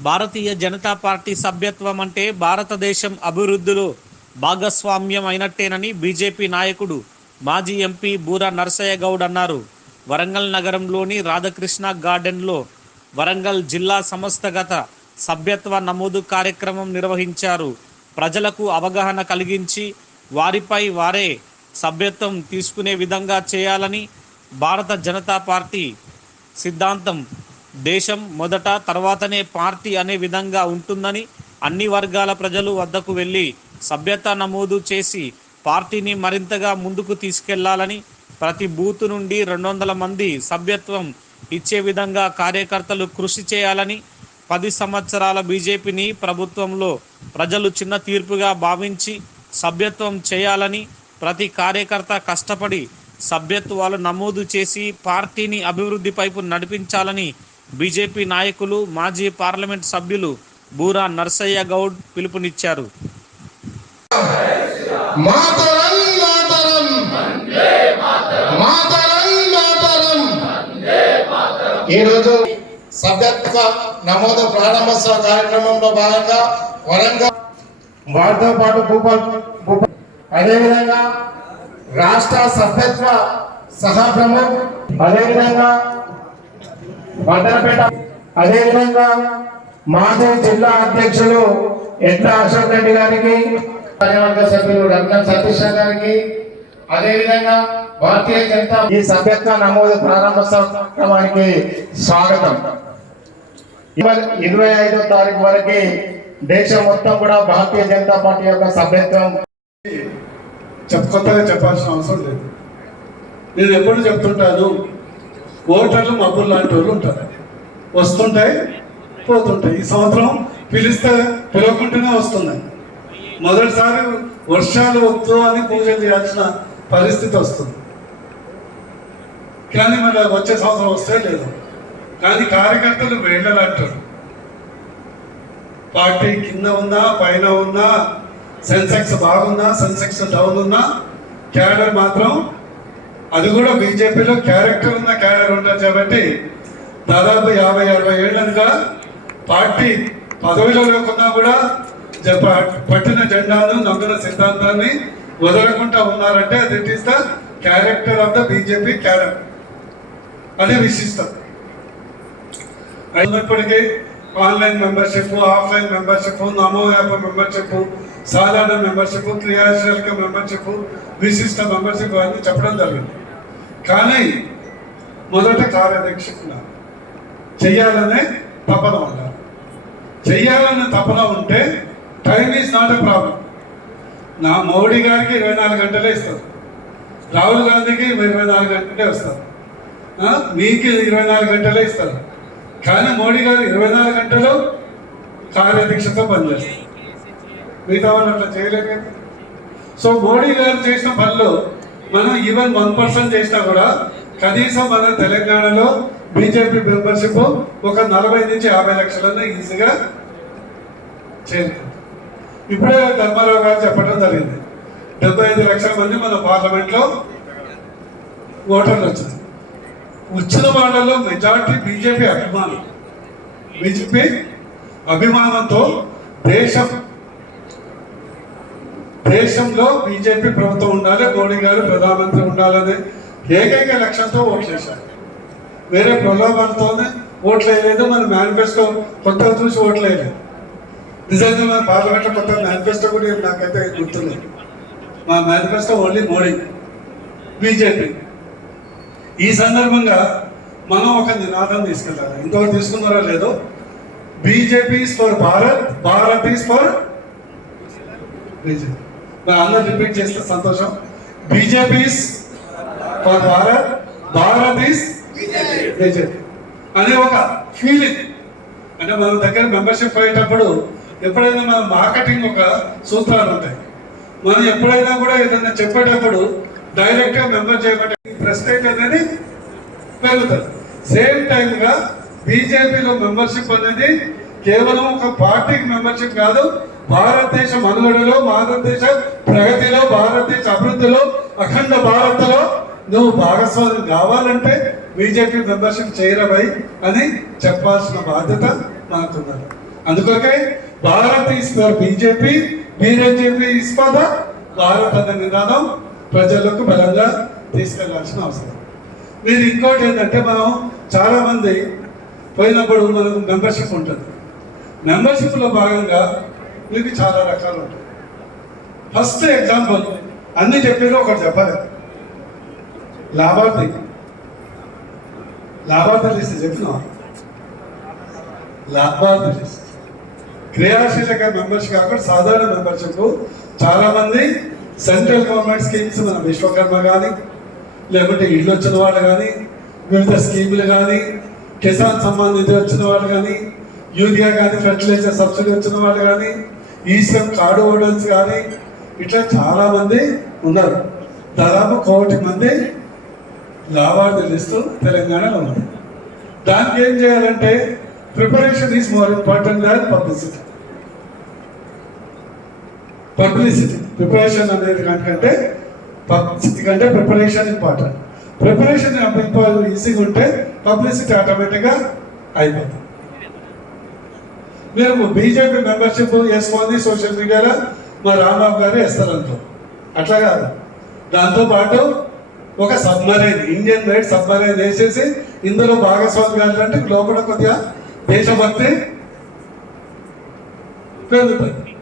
Bharatiya Janata party సభ్యత్వం అంటే భారతదేశం అభివృద్ధిలో భాగస్వామ్యం అయినట్టేనని బీజేపీ నాయకుడు మాజీ ఎంపీ బూరా నరసయ్య గౌడ్ అన్నారు. వరంగల్ నగరంలోని రాధాకృష్ణ గార్డెన్లో వరంగల్ జిల్లా సంస్థగత సభ్యత్వ నమోదు కార్యక్రమం నిర్వహించారు. ప్రజలకు అవగాహన కలిగించి వారిపై వారే సభ్యత్వం తీసుకునే విధంగా చేయాలని భారత జనతా పార్టీ సిద్ధాంతం దేశం మొదట తర్వాతనే పార్టీ అనే విధంగా ఉంటుందని అన్ని వర్గాల ప్రజలు వద్దకు వెళ్ళి సభ్యత నమోదు చేసి పార్టీని మరింతగా ముందుకు తీసుకెళ్ళాలని ప్రతి బూత్ నుండి రెండు వందల మంది సభ్యత్వం ఇచ్చే విధంగా కార్యకర్తలు కృషి చేయాలని పది సంవత్సరాల బీజేపీని ప్రభుత్వంలో ప్రజలు చిన్న తీర్పుగా భావించి సభ్యత్వం చేయాలని ప్రతి కార్యకర్త కష్టపడి సభ్యత్వాలు నమోదు చేసి పార్టీని అభివృద్ధి వైపు నడిపించాలని బీజేపీ నాయకులు మాజీ పార్లమెంట్ సభ్యులు బూరా నర్సయ్య గౌడ్ పిలుపునిచ్చారు. ఈరోజు సభ్యత్వ నమోదు ప్రారంభోత్సవ కార్యక్రమంలో భాగంగా వరంగల్ వారితో పాటు భూపాల్ భూపాల్. అదేవిధంగా రాష్ట్ర సభ్యత్వ సహా ప్రముఖ్ అదేవిధంగా వడ్డరపేట అదేవిధంగా మాజీ జిల్లా అధ్యక్షులు ఎట్ల అశోక్ రెడ్డి గారికి కార్యవర్గ సభ్యులు రత్నం సతీష్ గారికి అదేవిధంగా భారతీయ జనతా ఈ సభ్యత్వ నమోదు ప్రారంభోత్సవ కార్యక్రమానికి స్వాగతం ఇరవై ఐదో తారీఖు వరకు దేశం మొత్తం కూడా భారతీయ జనతా పార్టీ యొక్క సభ్యత్వం. చెప్ కొత్తగా చెప్పాల్సిన అవసరం లేదు. నేను ఎప్పుడు చెప్తుంటాను ఓటర్లు మబ్బులు లాంటి వాళ్ళు ఉంటారు. వస్తుంటాయి పోతుంటాయి. ఈ సంవత్సరం పిలిస్తే పిలవకుండానే వస్తున్నాయి. మొదటిసారి వర్షాలు వద్దు అని పూజలు చేయాల్సిన పరిస్థితి వస్తుంది. కానీ మరి వచ్చే సంవత్సరం వస్తే లేదు. కానీ కార్యకర్తలు వెళ్ళాలంటారు పార్టీ కింద ఉన్నా పైన ఉన్నా సెన్సెక్స్ బాగున్నా సెన్సెక్స్ డౌన్ ఉన్నా క్యాడర్ మాత్రం అది కూడా బీజేపీలో క్యారెక్టర్ ఉన్న క్యాడర్ ఉంటుంది కాబట్టి దాదాపు యాభై అరవై ఏళ్ళనుగా పార్టీ పదవిలో లేకున్నా కూడా జ- పట్టిన జెండాను నమ్మిన సిద్ధాంతాన్ని వదలకుండా ఉన్నారంటే అది it is the character of the BJP cadre అదే విశిష్టం. అయినప్పటికీ online membership offline membership Namo app membership సాధారణ మెంబర్షిప్ క్రియాశీలక మెంబర్షిప్ విశిష్ట మెంబర్షిప్ అని చెప్పడం జరిగింది. కానీ మొదట కార్యదక్షకులు చెయ్యాలనే తపన ఉండాలి. చెయ్యాలనే తపన ఉంటే time is not a problem. నా మోడీ గారికి ఇరవై నాలుగు గంటలే ఇస్తారు. రాహుల్ గాంధీకి ఇరవై నాలుగు గంటలే వస్తారు. మీకు ఇరవై నాలుగు గంటలే ఇస్తారు. కానీ మోడీ గారు ఇరవై నాలుగు గంటలు కార్యదీక్షతో పనిచేస్తారు. మిగతా వాళ్ళు అట్లా చేయలేరు సో మోడీ గారు చేసిన పనులు మనం ఈవెన్ వన్ పర్సెంట్ చేసినా కూడా కనీసం మన తెలంగాణలో బీజేపీ మెంబర్షిప్ ఒక నలభై నుంచి యాభై లక్షలన్నా ఈజీగా చేరుతుంది ఇప్పుడే ధర్మారావు గారు చెప్పడం జరిగింది. డెబ్బై ఐదు లక్షల మంది మన పార్లమెంట్లో ఓటర్లు వచ్చింది వచ్చిన వాళ్ళలో మెజార్టీ బీజేపీ అభిమానం బీజేపీ అభిమానంతో దేశం దేశంలో బీజేపీ ప్రభుత్వం ఉండాలి మోడీ గారు ప్రధానమంత్రి ఉండాలని ఏకైక లక్ష్యంతో ఓట్లు చేశారు. వేరే ప్రలోభాలతోనే ఓట్లు వేయలేదు మన మేనిఫెస్టో కొత్తగా చూసి ఓట్లు వేయలేదు నిజంగా మన పార్లమెంట్లో కొత్త మేనిఫెస్టో కూడా నాకైతే గుర్తులేదు. మా మేనిఫెస్టో ఓన్లీ మోడీ బీజేపీ. ఈ సందర్భంగా మనం ఒక నినాదం తీసుకెళ్ళాలి. ఇంకొకటి తీసుకున్నారా లేదో BJP for Bharat Bharat is for BJP. మరి అందరు రిపీట్ చేస్తే సంతోషం. BJP is for Bharat Bharat is BJP అనే ఒక ఫీలింగ్ అంటే మన దగ్గర మెంబర్షిప్ అయ్యేటప్పుడు ఎప్పుడైనా మన మార్కెటింగ్ ఒక సూత్రాలు ఉంటాయి. మనం ఎప్పుడైనా కూడా ఏదైనా చెప్పేటప్పుడు డైరెక్ట్గా మెంబర్ చేయబట్టే ప్రెస్టేజ్ అనేది పెరుగుతుంది. సేమ్ టైంగా బీజేపీలో మెంబర్షిప్ అనేది కేవలం ఒక పార్టీకి మెంబర్షిప్ కాదు భారతదేశ మనుగడలో భారతదేశ ప్రగతిలో భారతదేశ అభివృద్ధిలో అఖండ భారత్లో నువ్వు భాగస్వామి కావాలంటే బీజేపీ మెంబర్షిప్ చేయరమై అని చెప్పాల్సిన బాధ్యత మనకున్నది అందుకొకే Bharat is for BJP BJP is for the Bharat అనే నినాదం ప్రజలకు బలంగా తీసుకెళ్ళాల్సిన అవసరం. మీరు ఇంకోటి ఏంటంటే మనం చాలా మంది పోయినప్పుడు మనకు మెంబర్షిప్ ఉంటుంది. మెంబర్షిప్లో భాగంగా మీకు చాలా రకాలు ఉంటాయి. ఫస్ట్ ఎగ్జాంపుల్ అన్ని చెప్పారు ఒకటి చెప్పాలి. లాభార్థి. లాభార్థి లిస్ట్ చెప్పినా లాభార్థి లిస్ట్. క్రియాశీలక మెంబర్షిప్ కాకుండా సాధారణ మెంబర్షిప్. చాలా మంది సెంట్రల్ గవర్నమెంట్ స్కీమ్స్ మన విశ్వకర్మ కానీ లేకుంటే ఇల్లు వచ్చిన వాళ్ళు కానీ వివిధ స్కీములు కానీ కిసాన్ సంబంధించి వచ్చిన వాళ్ళు కానీ యూరియా కానీ ఫెర్టిలైజర్ సబ్సిడీ వచ్చిన వాళ్ళు కానీ ఈశ్వర్ కార్డు హోల్డర్స్ కానీ ఇట్లా చాలా మంది ఉన్నారు. దాదాపు కోటి మంది లాభార్థులు ఇస్తూ తెలంగాణలో ఉన్నారు. దానికి ఏం చేయాలంటే preparation is more important than publicity publicity preparation అనేది కంటే పబ్లిసిటీ కంటే ప్రిపరేషన్ ఇంపార్టెంట్ ప్రిపరేషన్ ఈజీగా ఉంటే పబ్లిసిటీ ఆటోమేటిక్గా అయిపోతుంది. మీరు బీజేపీ మెంబర్షిప్ వేసుకోండి సోషల్ మీడియాలో మా రాంబాబు గారు వేస్తారంటారు. అట్లా కాదు. దాంతోపాటు ఒక సబ్మరైన్ ఇండియన్ రైడ్ సబ్మరైన్ వేసేసి ఇందులో భాగస్వామి అంటే లోపల కొద్దిగా దేశభక్తి పెరుగుతుంది